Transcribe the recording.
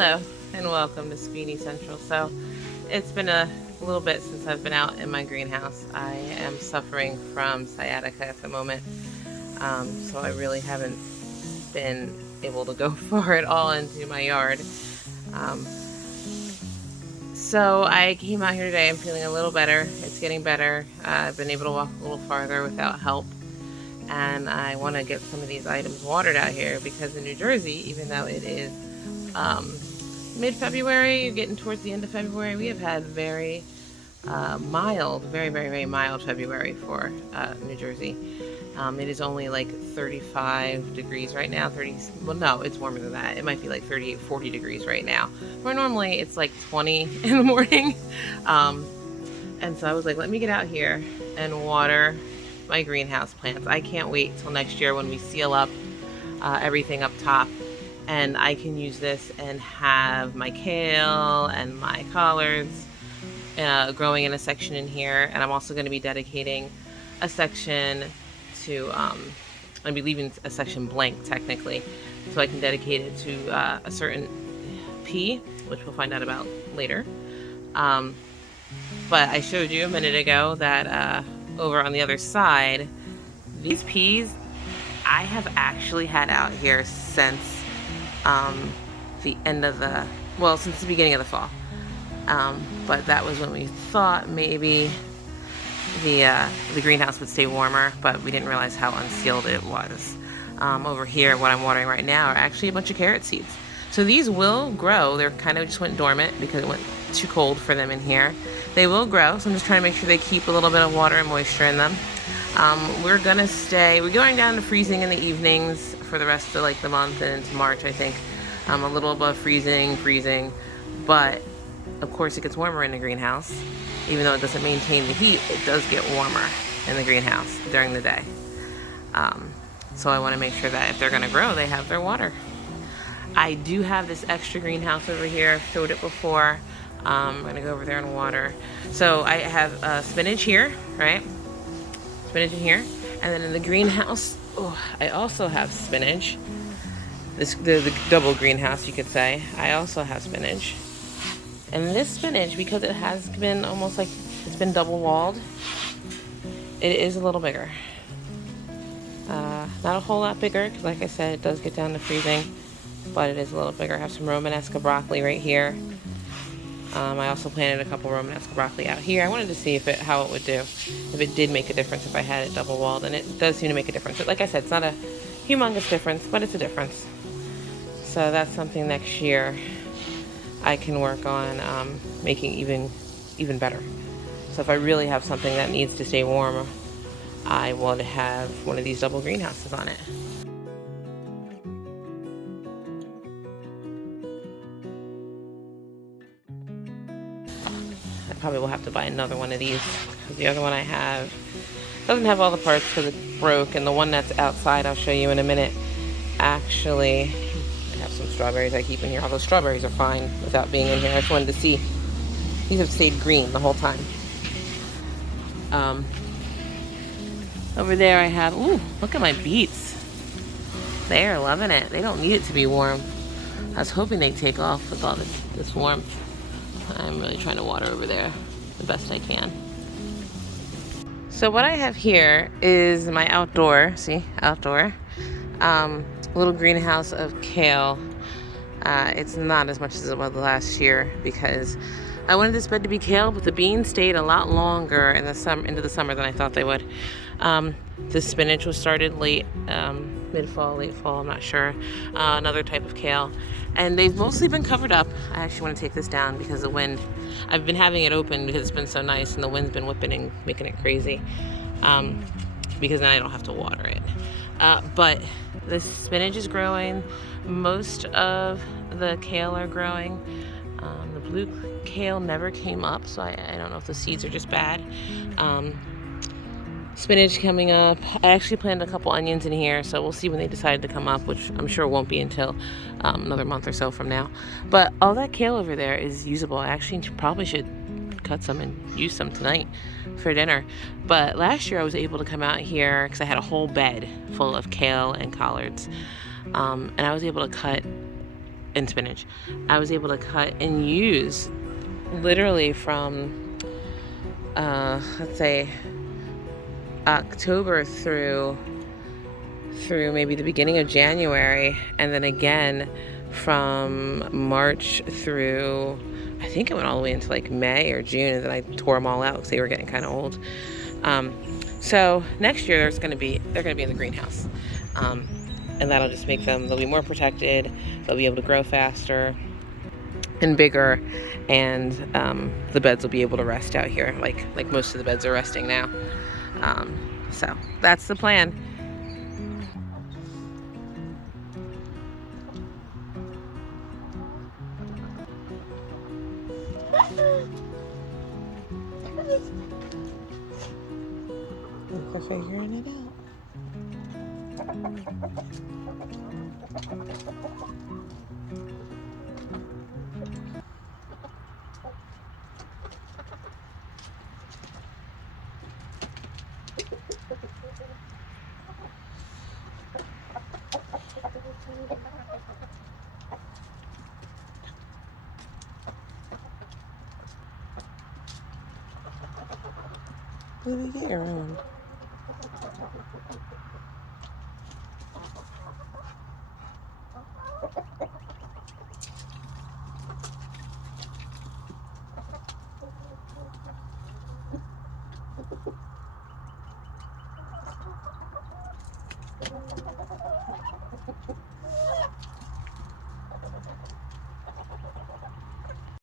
Hello and welcome to SquiniCentral. So it's been a little bit since I've been out in my greenhouse. I am suffering from sciatica at the moment, so I really haven't been able to go far at all into my yard. So I came out here today. I'm feeling a little better. It's getting better. I've been able to walk a little farther without help. And I want to get some of these items watered out here because in New Jersey, even though it is mid-February, you're getting towards the end of February, we have had very mild, very mild February for New Jersey. It is only like 35 degrees right now. Well, no, it's warmer than that. It might be like 38, 40 degrees right now. Where normally it's like 20 in the morning. And so I was like, let me get out here and water my greenhouse plants. I can't wait till next year when we seal up everything up top, and I can use this and have my kale and my collards growing in a section in here. And I'm also going to be dedicating a section to I'll be leaving a section blank technically, so I can dedicate it to a certain pea, which we'll find out about later. But I showed you a minute ago that over on the other side, these peas I have actually had out here since the end of since the beginning of the fall. But that was when we thought maybe the greenhouse would stay warmer, but we didn't realize how unsealed it was. Over here, what I'm watering right now are actually a bunch of carrot seeds. So these will grow. They're kind of just went dormant because it went too cold for them in here. They will grow, so I'm just trying to make sure they keep a little bit of water and moisture in them. We're going down to freezing in the evenings for the rest of like the month and into March, I think. A little above freezing, but of course it gets warmer in the greenhouse. Even though it doesn't maintain the heat, it does get warmer in the greenhouse during the day. So I want to make sure that if they're going to grow, they have their water. I do have this extra greenhouse over here. I've showed it before. I'm going to go over there and water. So I have spinach here, right? Spinach in here. And then in the greenhouse, I also have spinach. The double greenhouse, you could say. I also have spinach. And this spinach, because it has been almost like it's been double walled, it is a little bigger. Not a whole lot bigger, because like I said, it does get down to freezing, but it is a little bigger. I have some Romanesco broccoli right here. I also planted a couple Romanesco broccoli out here. I wanted to see how it would do, if it did make a difference if I had it double walled, and it does seem to make a difference. But like I said, it's not a humongous difference, but it's a difference. So that's something next year I can work on making even better. So if I really have something that needs to stay warm, I will have one of these double greenhouses on it. I probably will have to buy another one of these, because the other one I have doesn't have all the parts because it broke, and the one that's outside I'll show you in a minute. Actually, I have some strawberries I keep in here. All those strawberries are fine without being in here. I just wanted to see. These have stayed green the whole time. Over there I have, look at my beets. They are loving it. They don't need it to be warm. I was hoping they'd take off with all this warmth. I'm really trying to water over there the best I can. So what I have here is my outdoor little greenhouse of kale. It's not as much as it was last year because I wanted this bed to be kale, but the beans stayed a lot longer in the summer, into the summer, than I thought they would. The spinach was started late, mid-fall, late fall, I'm not sure. Another type of kale. And they've mostly been covered up. I actually want to take this down because the wind, I've been having it open because it's been so nice and the wind's been whipping and making it crazy. Because then I don't have to water it. But the spinach is growing. Most of the kale are growing. The blue kale never came up, so I don't know if the seeds are just bad. Spinach coming up. I actually planted a couple onions in here, so we'll see when they decide to come up, which I'm sure won't be until another month or so from now. But all that kale over there is usable. I actually probably should cut some and use some tonight for dinner. But last year I was able to come out here because I had a whole bed full of kale and collards, and I was able to cut and spinach. I was able to cut and use literally from, let's say, October through maybe the beginning of January, and then again from March through, I think it went all the way into like May or June, and then I tore them all out because they were getting kind of old. So next year they're going to be in the greenhouse, and that'll just make them, they'll be more protected, they'll be able to grow faster and bigger, and the beds will be able to rest out here like most of the beds are resting now. So that's the plan. They're figuring it out. What did we get around?